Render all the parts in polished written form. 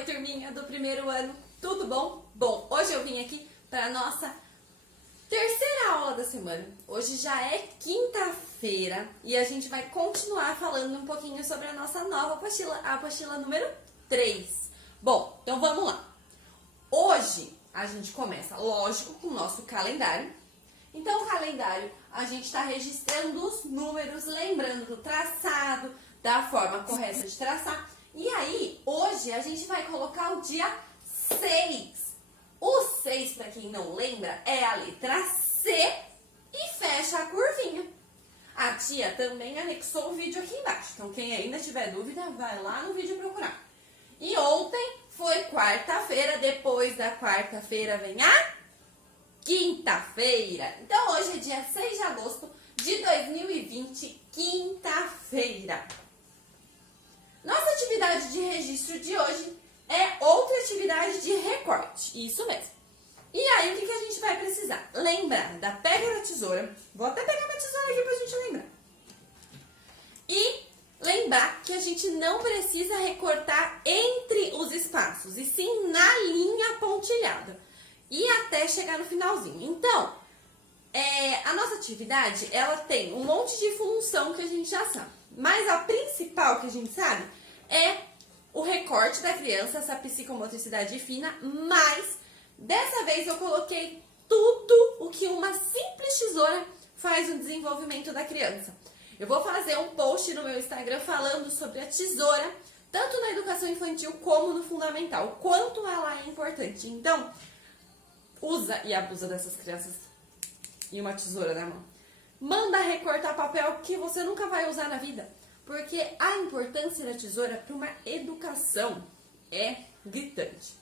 Oi, turminha do primeiro ano, tudo bom? Bom, hoje eu vim aqui para a nossa terceira aula da semana. Hoje já é quinta-feira e a gente vai continuar falando um pouquinho sobre a nossa nova apostila, a apostila número 3. Bom, então vamos lá. Hoje a gente começa, lógico, com o nosso calendário. Então, o calendário, a gente está registrando os números, lembrando do traçado, da forma correta de traçar. E aí, hoje, a gente vai colocar o dia 6. O 6, para quem não lembra, é a letra C e fecha a curvinha. A tia também anexou o vídeo aqui embaixo. Então, quem ainda tiver dúvida, vai lá no vídeo procurar. E ontem foi quarta-feira, depois da quarta-feira vem a quinta-feira. Então, hoje é dia 6 de agosto de 2020, quinta-feira. Nossa atividade de registro de hoje é outra atividade de recorte. Isso mesmo. E aí, o que a gente vai precisar? Lembrar da pega da tesoura. Vou até pegar uma tesoura aqui pra gente lembrar. E lembrar que a gente não precisa recortar entre os espaços, e sim na linha pontilhada. E até chegar no finalzinho. Então, a nossa atividade, ela tem um monte de função que a gente já sabe. Mas a principal que a gente sabe é o recorte da criança, essa psicomotricidade fina, mas dessa vez eu coloquei tudo o que uma simples tesoura faz no desenvolvimento da criança. Eu vou fazer um post no meu Instagram falando sobre a tesoura, tanto na educação infantil como no fundamental, o quanto ela é importante. Então, usa e abusa dessas crianças e uma tesoura na mão. Manda recortar papel que você nunca vai usar na vida, porque a importância da tesoura para uma educação é gritante.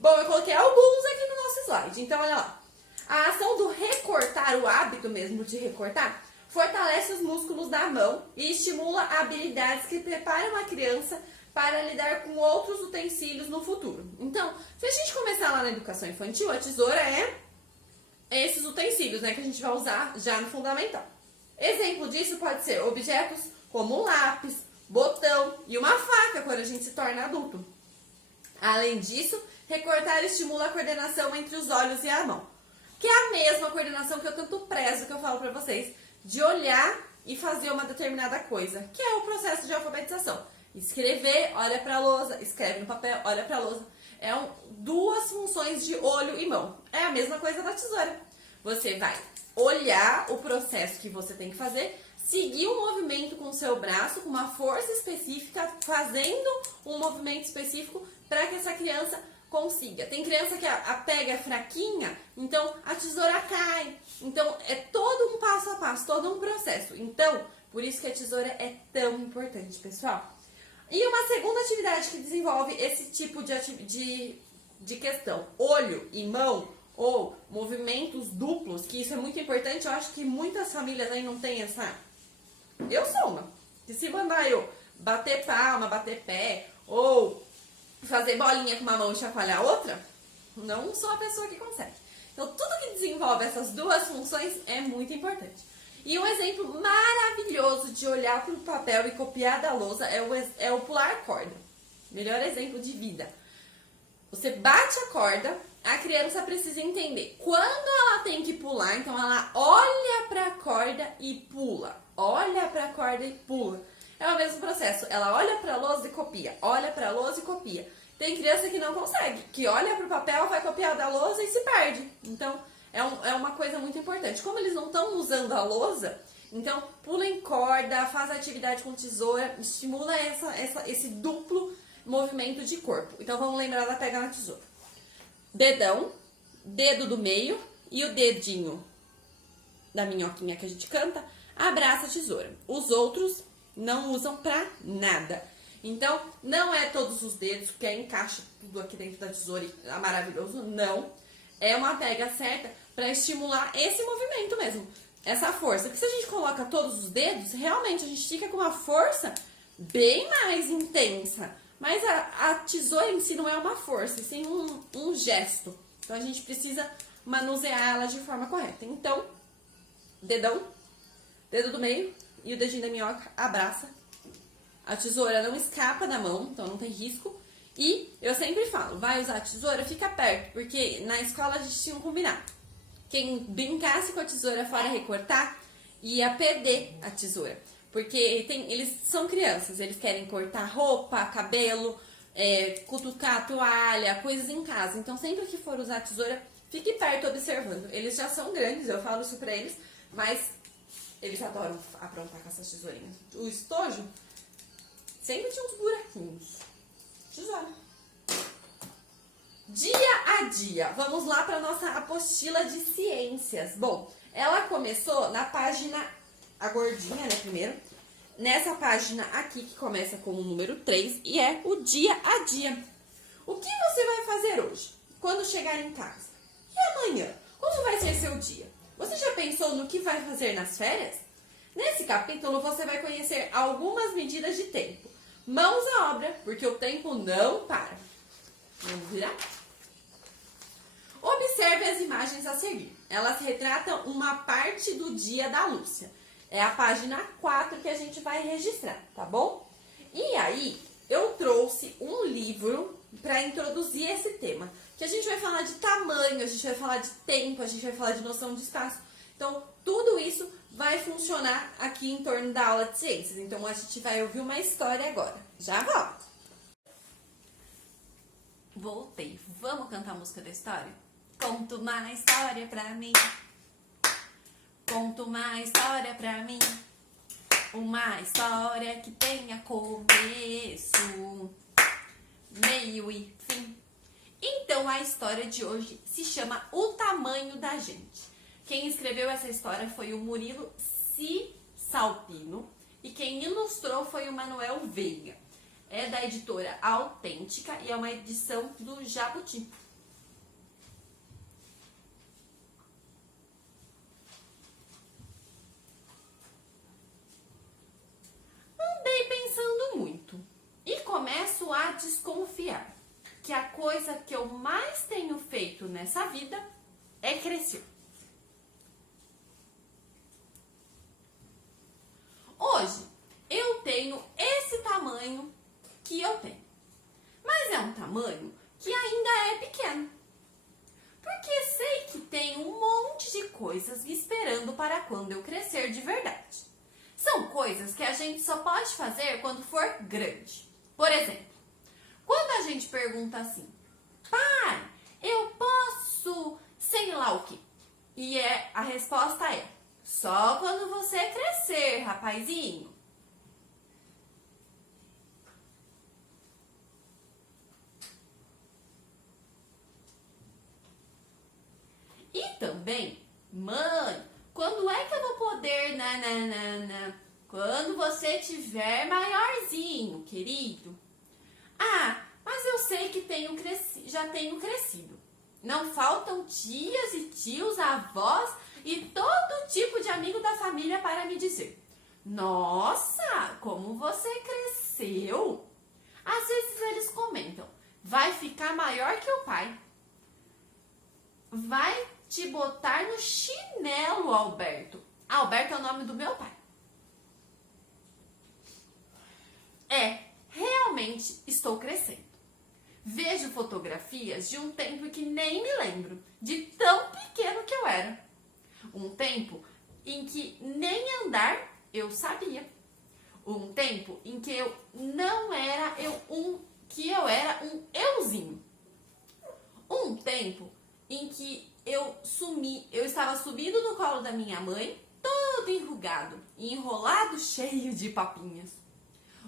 Bom, eu coloquei alguns aqui no nosso slide, então olha lá. A ação do recortar, o hábito mesmo de recortar, fortalece os músculos da mão e estimula habilidades que preparam a criança para lidar com outros utensílios no futuro. Então, se a gente começar lá na educação infantil, a tesoura é esses utensílios, né, que a gente vai usar já no fundamental. Exemplo disso pode ser objetos como lápis, botão e uma faca quando a gente se torna adulto. Além disso, recortar estimula a coordenação entre os olhos e a mão, que é a mesma coordenação que eu tanto prezo, que eu falo pra vocês, de olhar e fazer uma determinada coisa, que é o processo de alfabetização. Escrever, olha pra lousa, escreve no papel, olha pra lousa. Duas funções de olho e mão. É a mesma coisa da tesoura. Você vai olhar o processo que você tem que fazer, seguir um movimento com o seu braço, com uma força específica, fazendo um movimento específico para que essa criança consiga. Tem criança que a pega é fraquinha, então a tesoura cai. Então é todo um passo a passo, todo um processo. Então, por isso que a tesoura é tão importante, pessoal. E uma segunda atividade que desenvolve esse tipo de questão, olho e mão, ou movimentos duplos, que isso é muito importante, eu acho que muitas famílias aí não têm essa... Eu sou uma. Que se mandar eu bater palma, bater pé, ou fazer bolinha com uma mão e chacoalhar a outra, não sou a pessoa que consegue. Então, tudo que desenvolve essas duas funções é muito importante. E um exemplo maravilhoso de olhar para o papel e copiar da lousa é o pular corda. Melhor exemplo de vida. Você bate a corda, a criança precisa entender quando ela tem que pular, então ela olha para a corda e pula. Olha para a corda e pula. É o mesmo processo. Ela olha para a lousa e copia. Olha para a lousa e copia. Tem criança que não consegue, que olha para o papel, vai copiar da lousa e se perde. Então, é uma coisa muito importante. Como eles não estão usando a lousa, então pula em corda, faz atividade com tesoura, estimula esse duplo movimento de corpo. Então vamos lembrar da pega na tesoura. Dedão, dedo do meio e o dedinho da minhoquinha que a gente canta, abraça a tesoura. Os outros não usam pra nada. Então, não é todos os dedos, porque aí encaixa tudo aqui dentro da tesoura e é maravilhoso. Não. É uma pega certa para estimular esse movimento mesmo, essa força. Porque se a gente coloca todos os dedos, realmente a gente fica com uma força bem mais intensa. Mas a tesoura em si não é uma força, e sim um gesto. Então a gente precisa manusear ela de forma correta. Então, dedão, dedo do meio e o dedinho da minhoca abraça. A tesoura não escapa da mão, então não tem risco. E eu sempre falo, vai usar tesoura, fica perto, porque na escola a gente tinha um combinado. Quem brincasse com a tesoura fora recortar, ia perder a tesoura. Porque eles são crianças, eles querem cortar roupa, cabelo, cutucar a toalha, coisas em casa. Então sempre que for usar a tesoura, fique perto observando. Eles já são grandes, eu falo isso pra eles, mas eles adoram aprontar com essas tesourinhas. O estojo sempre tinha uns buraquinhos. Tesoura. Dia a dia. Vamos lá para nossa apostila de ciências. Bom, ela começou na página, a gordinha, né, primeiro. Nessa página aqui, que começa com o número 3, e é o dia a dia. O que você vai fazer hoje, quando chegar em casa? E amanhã? Como vai ser seu dia? Você já pensou no que vai fazer nas férias? Nesse capítulo, você vai conhecer algumas medidas de tempo. Mãos à obra, porque o tempo não para. Vamos virar? Observe as imagens a seguir. Elas retratam uma parte do dia da Lúcia. É a página 4 que a gente vai registrar, tá bom? E aí, eu trouxe um livro para introduzir esse tema. Que a gente vai falar de tamanho, a gente vai falar de tempo, a gente vai falar de noção de espaço. Então, tudo isso vai funcionar aqui em torno da aula de ciências. Então, a gente vai ouvir uma história agora. Já volto. Voltei. Vamos cantar a música da história? Conta uma história pra mim. Conta uma história pra mim. Uma história que tenha começo, meio e fim. Então, a história de hoje se chama O Tamanho da Gente. Quem escreveu essa história foi o Murilo Cisalpino e quem ilustrou foi o Manuel Veiga. É da editora Autêntica e é uma edição do Jabuti. Andei pensando muito e começo a desconfiar que a coisa que eu mais tenho feito nessa vida é crescer. Hoje eu tenho esse tamanho que eu tenho, mas é um tamanho que ainda é pequeno, porque sei que tem um monte de coisas me esperando para quando eu crescer de verdade. São coisas que a gente só pode fazer quando for grande. Por exemplo, quando a gente pergunta assim, pai, eu posso sei lá o quê? E a resposta é, só quando você crescer, rapazinho. E também, mãe, quando é que eu vou poder quando você tiver maiorzinho, querido. Ah, mas eu sei que já tenho crescido. Não faltam tias e tios, avós e todo tipo de amigo da família para me dizer: nossa, como você cresceu! Às vezes eles comentam: vai ficar maior que o pai. Vai te botar no chinelo, Alberto. Alberto é o nome do meu pai. Realmente estou crescendo. Vejo fotografias de um tempo que nem me lembro, de tão pequeno que eu era. Um tempo em que nem andar eu sabia. Um tempo em que eu não era que eu era um euzinho. Um tempo em que eu estava subindo no colo da minha mãe, todo enrugado, enrolado, cheio de papinhas.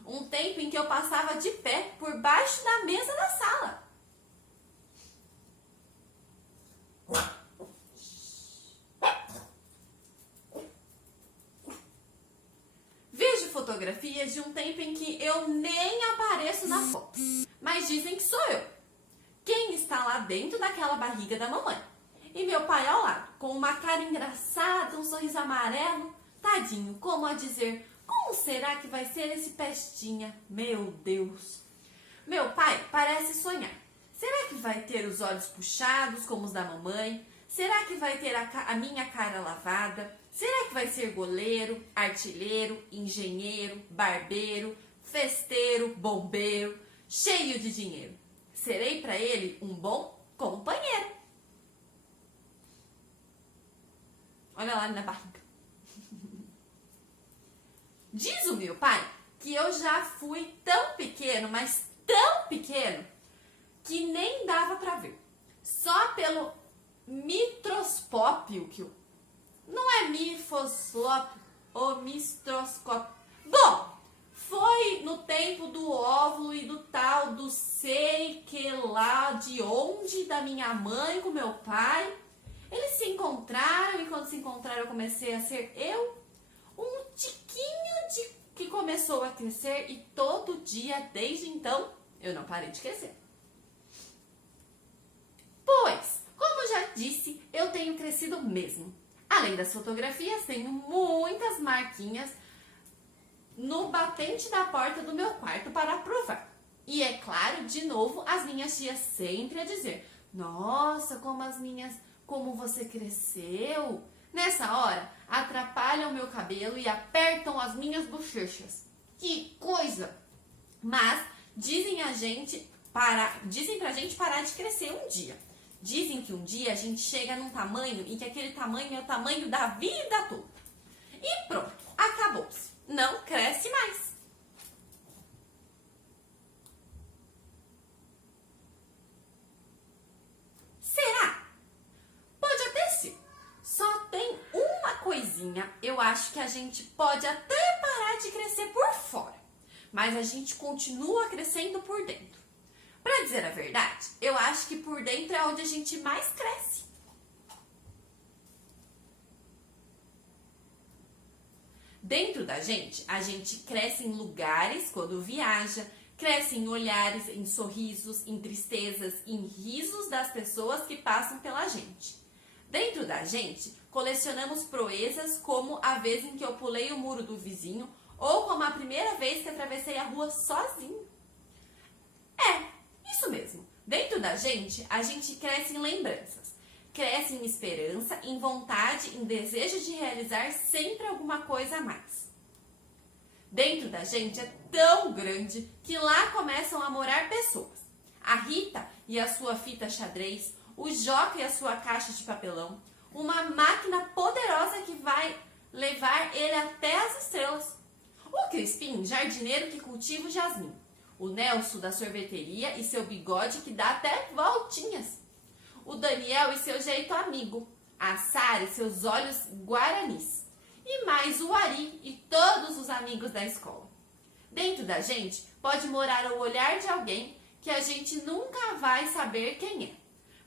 Um tempo em que eu passava de pé por baixo da mesa da sala. Vejo fotografias de um tempo em que eu nem apareço na foto, mas dizem que sou eu. Quem está lá dentro daquela barriga da mamãe? E meu pai ao lado, com uma cara engraçada, um sorriso amarelo, tadinho, como a dizer: como será que vai ser esse pestinha? Meu Deus! Meu pai parece sonhar. Será que vai ter os olhos puxados como os da mamãe? Será que vai ter a minha cara lavada? Será que vai ser goleiro, artilheiro, engenheiro, barbeiro, festeiro, bombeiro? cheio de dinheiro. Serei para ele um bom companheiro. Olha lá na barriga. Diz o meu pai que eu já fui tão pequeno, mas tão pequeno, que nem dava para ver. Só pelo microscópio, não é mifoscópio ou mistroscópio. Bom, foi no tempo do óvulo e do tal do sei que lá de onde, da minha mãe com meu pai. Eles se encontraram e quando se encontraram eu comecei a ser eu. Um tiquinho que começou a crescer e todo dia, desde então, eu não parei de crescer. Pois, como já disse, eu tenho crescido mesmo. Além das fotografias, tenho muitas marquinhas no batente da porta do meu quarto para provar. E é claro, de novo, as minhas tias sempre a dizer: nossa, como você cresceu. Nessa hora, atrapalham o meu cabelo e apertam as minhas bochechas. Que coisa! Mas dizem pra gente parar de crescer um dia. Dizem que um dia a gente chega num tamanho e que aquele tamanho é o tamanho da vida toda. E pronto, acabou-se. Não cresce mais. Será? Pode até ser. Só tem uma coisinha, eu acho que a gente pode até parar de crescer por fora, mas a gente continua crescendo por dentro. Para dizer a verdade, eu acho que por dentro é onde a gente mais cresce. Dentro da gente, a gente cresce em lugares quando viaja, cresce em olhares, em sorrisos, em tristezas, em risos das pessoas que passam pela gente. Dentro da gente, colecionamos proezas como a vez em que eu pulei o muro do vizinho ou como a primeira vez que atravessei a rua sozinho. Isso mesmo. Dentro da gente, a gente cresce em lembranças. Cresce em esperança, em vontade, em desejo de realizar sempre alguma coisa a mais. Dentro da gente é tão grande que lá começam a morar pessoas. A Rita e a sua fita xadrez, o Joca e a sua caixa de papelão, uma máquina poderosa que vai levar ele até as estrelas. O Crispim, jardineiro que cultiva o jasmim. O Nelson da sorveteria e seu bigode que dá até voltinhas. O Daniel e seu jeito amigo. A Sara e seus olhos guaranis. E mais o Ari e todos os amigos da escola. Dentro da gente pode morar o olhar de alguém que a gente nunca vai saber quem é,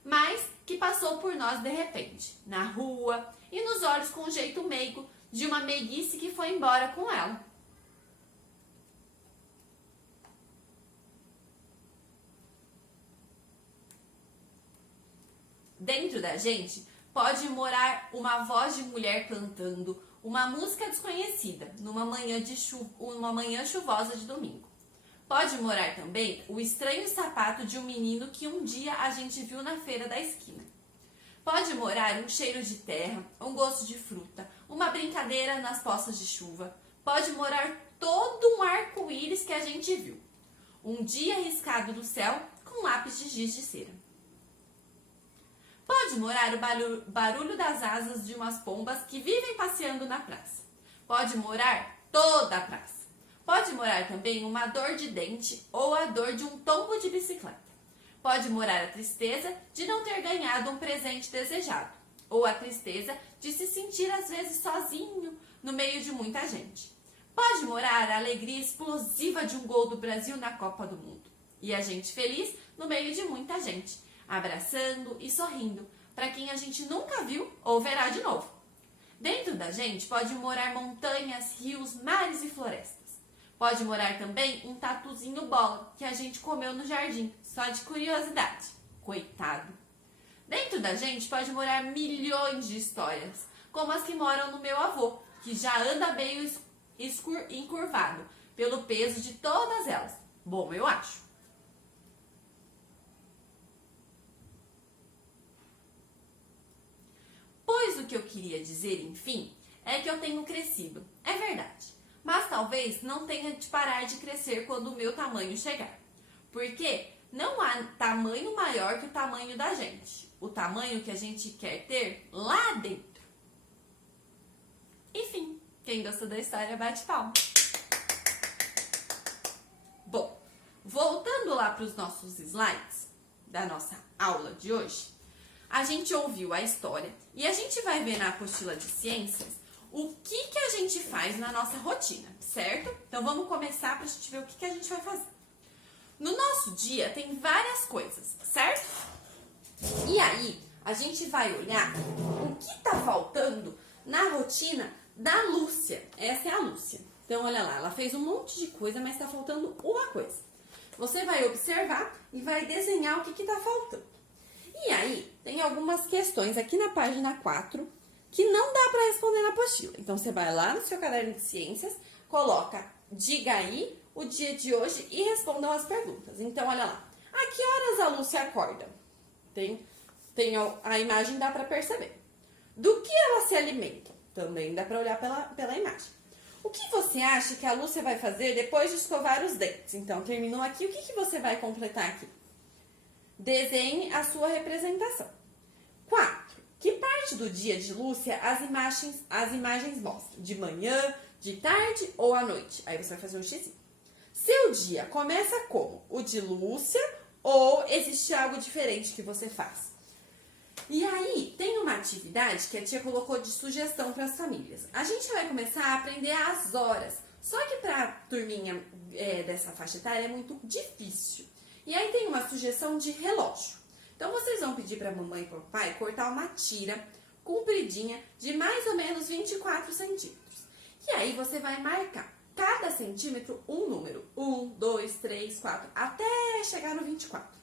mas que passou por nós de repente, na rua e nos olhos com um jeito meigo de uma meiguice que foi embora com ela. Dentro da gente pode morar uma voz de mulher cantando uma música desconhecida numa manhã chuvosa de domingo. Pode morar também o estranho sapato de um menino que um dia a gente viu na feira da esquina. Pode morar um cheiro de terra, um gosto de fruta, uma brincadeira nas poças de chuva. Pode morar todo um arco-íris que a gente viu. Um dia riscado do céu com lápis de giz de cera. Pode morar o barulho das asas de umas pombas que vivem passeando na praça. Pode morar toda a praça. Pode morar também uma dor de dente ou a dor de um tombo de bicicleta. Pode morar a tristeza de não ter ganhado um presente desejado. Ou a tristeza de se sentir às vezes sozinho no meio de muita gente. Pode morar a alegria explosiva de um gol do Brasil na Copa do Mundo. E a gente feliz no meio de muita gente, abraçando e sorrindo para quem a gente nunca viu ou verá de novo. Dentro da gente pode morar montanhas, rios, mares e florestas. Pode morar também um tatuzinho bola que a gente comeu no jardim, só de curiosidade. Coitado. Dentro da gente pode morar milhões de histórias, como as que moram no meu avô, que já anda meio encurvado pelo peso de todas elas. Bom, eu acho. Pois o que eu queria dizer, enfim, é que eu tenho crescido. É verdade. Mas talvez não tenha de parar de crescer quando o meu tamanho chegar. Porque não há tamanho maior que o tamanho da gente. O tamanho que a gente quer ter lá dentro. Enfim, quem gostou da história, bate palma. Bom, voltando lá para os nossos slides da nossa aula de hoje, a gente ouviu a história e a gente vai ver na apostila de ciências o que a gente faz na nossa rotina, certo? Então vamos começar para a gente ver o que a gente vai fazer. No nosso dia tem várias coisas, certo? E aí a gente vai olhar o que está faltando na rotina da Lúcia. Essa é a Lúcia. Então olha lá, ela fez um monte de coisa, mas está faltando uma coisa. Você vai observar e vai desenhar o que está faltando. E aí tem algumas questões aqui na página 4 que não dá para responder na apostila. Então você vai lá no seu caderno de ciências, coloca diga aí o dia de hoje e respondam as perguntas. Então, olha lá. A que horas a Lúcia acorda? Tem a imagem, dá para perceber. Do que ela se alimenta? Também dá para olhar pela imagem. O que você acha que a Lúcia vai fazer depois de escovar os dentes? Então, terminou aqui. O que você vai completar aqui? Desenhe a sua representação. 4. Que parte do dia de Lúcia as imagens mostram? De manhã, de tarde ou à noite? Aí você vai fazer um xizinho. Seu dia começa como? O de Lúcia ou existe algo diferente que você faz? E aí, tem uma atividade que a tia colocou de sugestão para as famílias. A gente vai começar a aprender as horas. Só que para a turminha dessa faixa etária é muito difícil. E aí tem uma sugestão de relógio. Então, vocês vão pedir para a mamãe e para o papai cortar uma tira compridinha de mais ou menos 24 centímetros. E aí você vai marcar cada centímetro um número. 1, 2, 3, 4, até chegar no 24.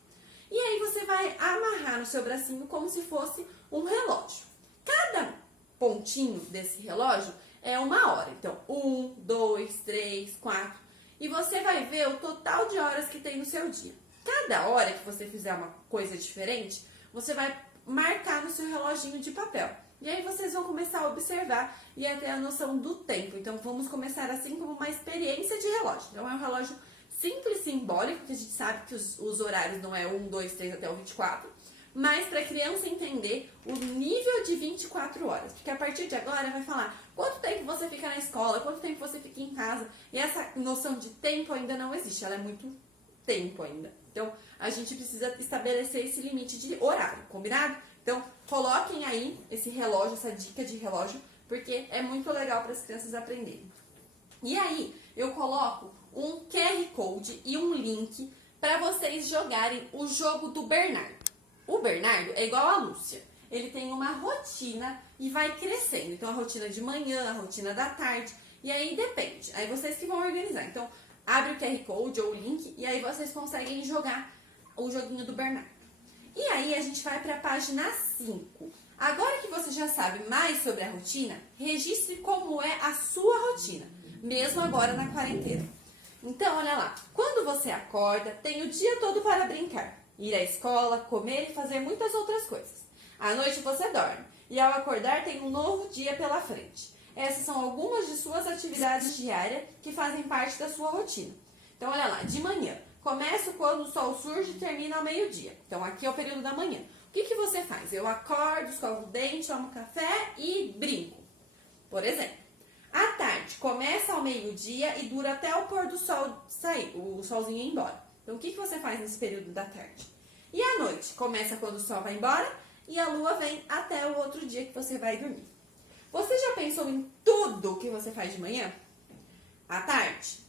E aí você vai amarrar no seu bracinho como se fosse um relógio. Cada pontinho desse relógio é uma hora. Então, 1, 2, 3, 4. E você vai ver o total de horas que tem no seu dia. Cada hora que você fizer uma coisa diferente, você vai marcar no seu reloginho de papel. E aí vocês vão começar a observar e a ter a noção do tempo. Então, vamos começar assim como uma experiência de relógio. Então, é um relógio simples, simbólico, porque a gente sabe que os horários não é 1, 2, 3 até o 24. Mas para a criança entender o nível de 24 horas. Porque a partir de agora vai falar quanto tempo você fica na escola, quanto tempo você fica em casa. E essa noção de tempo ainda não existe, ela é muito tempo ainda. Então, a gente precisa estabelecer esse limite de horário, combinado? Então, coloquem aí esse relógio, essa dica de relógio, porque é muito legal para as crianças aprenderem. E aí, eu coloco um QR Code e um link para vocês jogarem o jogo do Bernardo. O Bernardo é igual a Lúcia. Ele tem uma rotina e vai crescendo. Então, a rotina de manhã, a rotina da tarde, e aí depende. Aí vocês que vão organizar. Então, abre o QR Code ou o link e aí vocês conseguem jogar o joguinho do Bernardo. E aí a gente vai para a página 5. Agora que você já sabe mais sobre a rotina, registre como é a sua rotina, mesmo agora na quarentena. Então, olha lá, quando você acorda, tem o dia todo para brincar, ir à escola, comer e fazer muitas outras coisas. À noite você dorme e ao acordar tem um novo dia pela frente. Essas são algumas de suas atividades diárias que fazem parte da sua rotina. Então, olha lá, de manhã. Começo quando o sol surge e termina ao meio-dia. Então, aqui é o período da manhã. O que você faz? Eu acordo, escovo o dente, tomo café e brinco, por exemplo. À tarde, começa ao meio-dia e dura até o pôr do sol sair, o solzinho ir embora. Então, o que você faz nesse período da tarde? E à noite? Começa quando o sol vai embora e a lua vem até o outro dia que você vai dormir. Você já pensou em tudo que você faz de manhã? À tarde?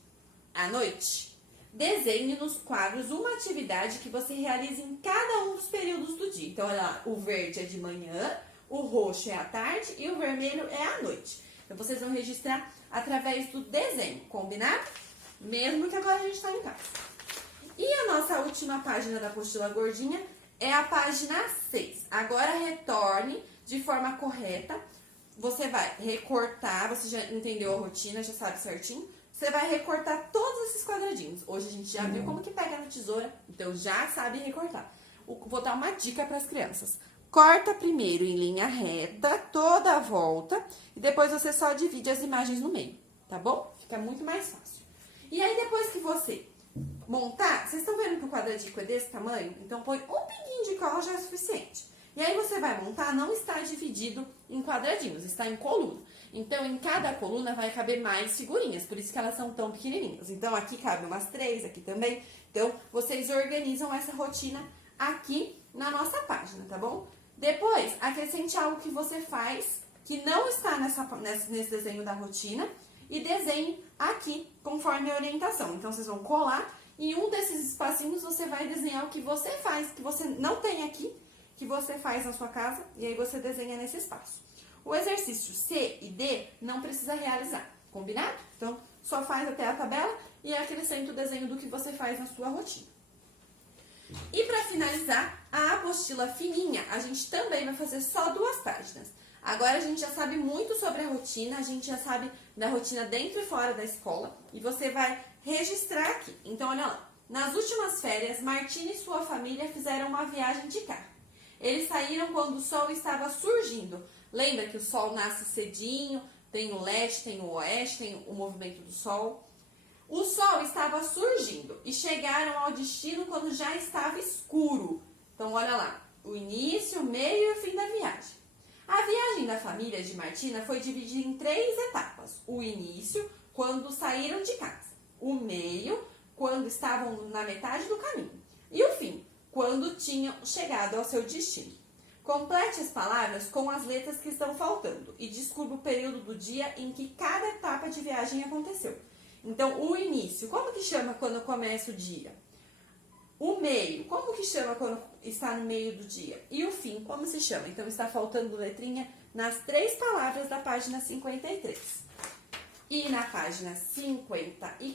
À noite? Desenhe nos quadros uma atividade que você realiza em cada um dos períodos do dia. Então, olha lá, o verde é de manhã, o roxo é à tarde e o vermelho é à noite. Então, vocês vão registrar através do desenho, combinado? Mesmo que agora a gente está em casa. E a nossa última página da apostila gordinha é a página 6. Agora, retorne de forma correta. Você vai recortar, você já entendeu a rotina, já sabe certinho. Você vai recortar todos esses quadradinhos. Hoje a gente já viu como que pega na tesoura, então já sabe recortar. Vou dar uma dica para as crianças. Corta primeiro em linha reta, toda a volta, e depois você só divide as imagens no meio, tá bom? Fica muito mais fácil. E aí, depois que você montar, vocês estão vendo que o quadradico é desse tamanho? Então põe um pinguinho de cola já é suficiente. E aí você vai montar, não está dividido em quadradinhos, está em coluna. Então em cada coluna vai caber mais figurinhas, por isso que elas são tão pequenininhas. Então aqui cabe umas 3, aqui também. Então vocês organizam essa rotina aqui na nossa página, tá bom? Depois, acrescente algo que você faz que não está nesse desenho da rotina e desenhe aqui conforme a orientação. Então vocês vão colar e em um desses espacinhos você vai desenhar o que você faz, que você não tem aqui, que você faz na sua casa, e aí você desenha nesse espaço. O exercício C e D não precisa realizar, combinado? Então, só faz até a tabela e acrescenta o desenho do que você faz na sua rotina. E para finalizar, a apostila fininha, a gente também vai fazer só 2 páginas. Agora a gente já sabe muito sobre a rotina, a gente já sabe da rotina dentro e fora da escola, e você vai registrar aqui. Então, olha lá. Nas últimas férias, Martina e sua família fizeram uma viagem de carro. Eles saíram quando o sol estava surgindo. Lembra que o sol nasce cedinho, tem o leste, tem o oeste, tem o movimento do sol. O sol estava surgindo e chegaram ao destino quando já estava escuro. Então, olha lá, o início, o meio e o fim da viagem. A viagem da família de Martina foi dividida em 3 etapas. O início, quando saíram de casa. O meio, quando estavam na metade do caminho. E o fim, quando tinham chegado ao seu destino. Complete as palavras com as letras que estão faltando e descubra o período do dia em que cada etapa de viagem aconteceu. Então, o início, como que chama quando começa o dia? O meio, como que chama quando está no meio do dia? E o fim, como se chama? Então, está faltando letrinha nas 3 palavras da página 53. E na página 54,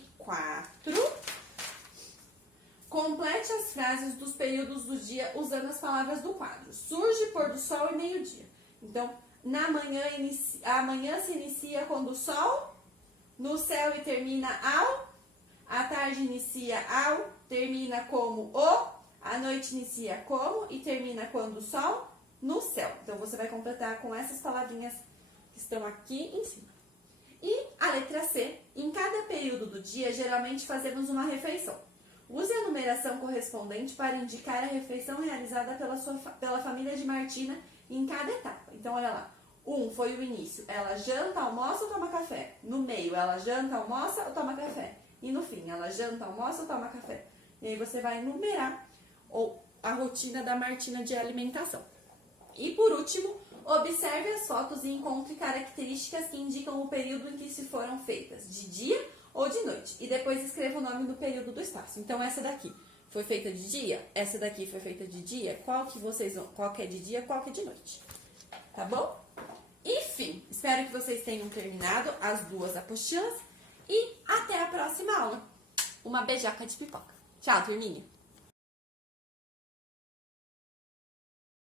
complete as frases dos períodos do dia usando as palavras do quadro. Surge, pôr do sol e meio-dia. Então, a manhã se inicia quando o sol, no céu e termina ao, a tarde inicia ao, termina como o, a noite inicia como e termina quando o sol, no céu. Então, você vai completar com essas palavrinhas que estão aqui em cima. E a letra C, em cada período do dia, geralmente fazemos uma refeição. Use a numeração correspondente para indicar a refeição realizada pela família de Martina em cada etapa. Então, olha lá. 1 foi o início. Ela janta, almoça ou toma café? No meio, ela janta, almoça ou toma café? E no fim, ela janta, almoça ou toma café? E aí você vai numerar a rotina da Martina de alimentação. E por último, observe as fotos e encontre características que indicam o período em que se foram feitas, de dia ou de noite. E depois escreva o nome do período do espaço. Então, essa daqui foi feita de dia, essa daqui foi feita de dia, qual que é de dia, qual que é de noite. Tá bom? Enfim, espero que vocês tenham terminado as 2 apostilas e até a próxima aula. Uma beijoca de pipoca. Tchau, turminha!